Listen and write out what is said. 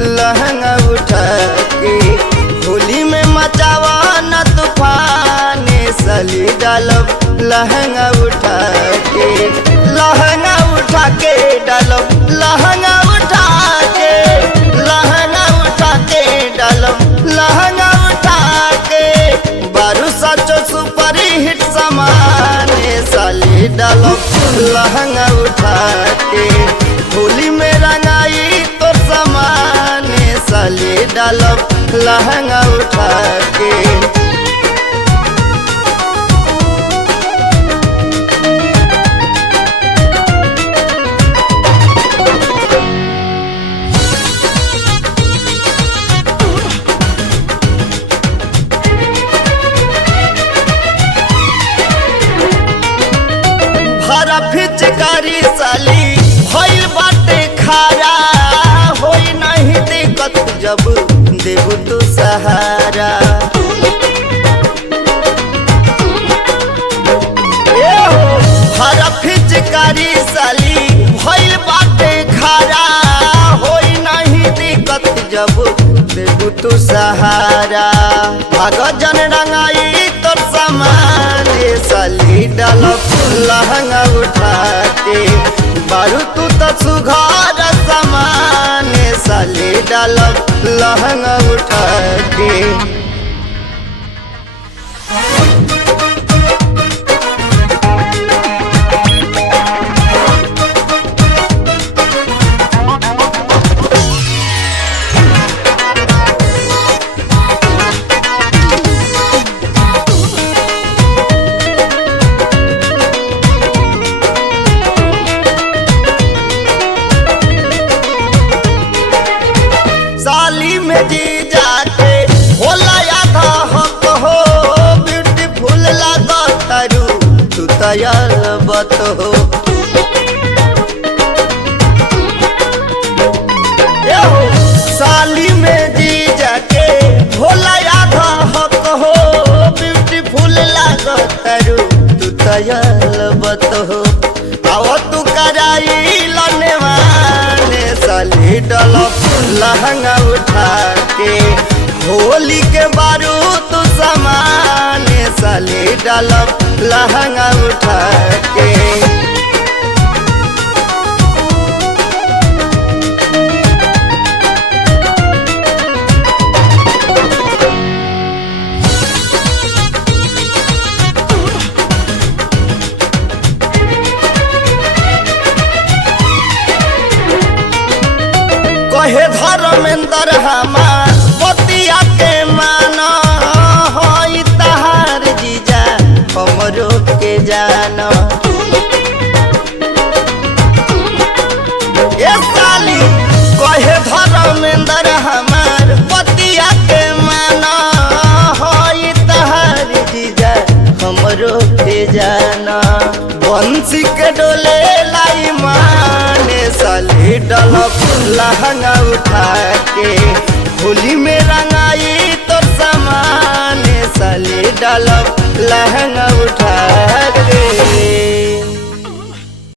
लहंगा उठा के। होली में मचावा न तूफान साली डालब लहंगा उठा के। लहंगा उठा के डालब लहंगा उठा के। लहंगा उठा के डालब लहंगा उठा के। बारू सचो सुपर हिट सामान साली डालब लहंगा उठा के। होली में रंगाई तो सामान साली डालब लहंगा उठा के। भरा फिचकारी साली भइल बाटे खारा। होई नहीं दिक्कत जब देबू तू सहारा। भरा फिचकारी साली भइल बाटे खारा। होई नहीं दिक्कत जब देबू तू सहारा। जन रंगाई तोर सामान साली डालब लहंगा उठा के। बारू तू तो सुघर सामान साली डालब लहंगा उठा के। साली में जी जाके होला आधा हक हो। ब्यूटीफुल लागत तारू तू तैयार बत हो। साली में जी जाके होला आधा हक हो। ब्यूटीफुल लागत तारू तू तैयार बत हो। आओ तू कराई लनेवाने साली डालब लहंगा उठा के। होली के बारू तू सामान साली डालब लहंगा उठा के। कहे धर्मेंद्र हमार पतिया के माना। होई तहार जीजा हमरो के जाना। ए साली कहे धर्मेंद्र हमार पतिया के माना। होई तहार जीजा हमरो के जाना। बंसी के डोले लाई माने साली डालब लहंगा उठा के। होली में रंगाई तो सामान साली डालब लहंगा उठा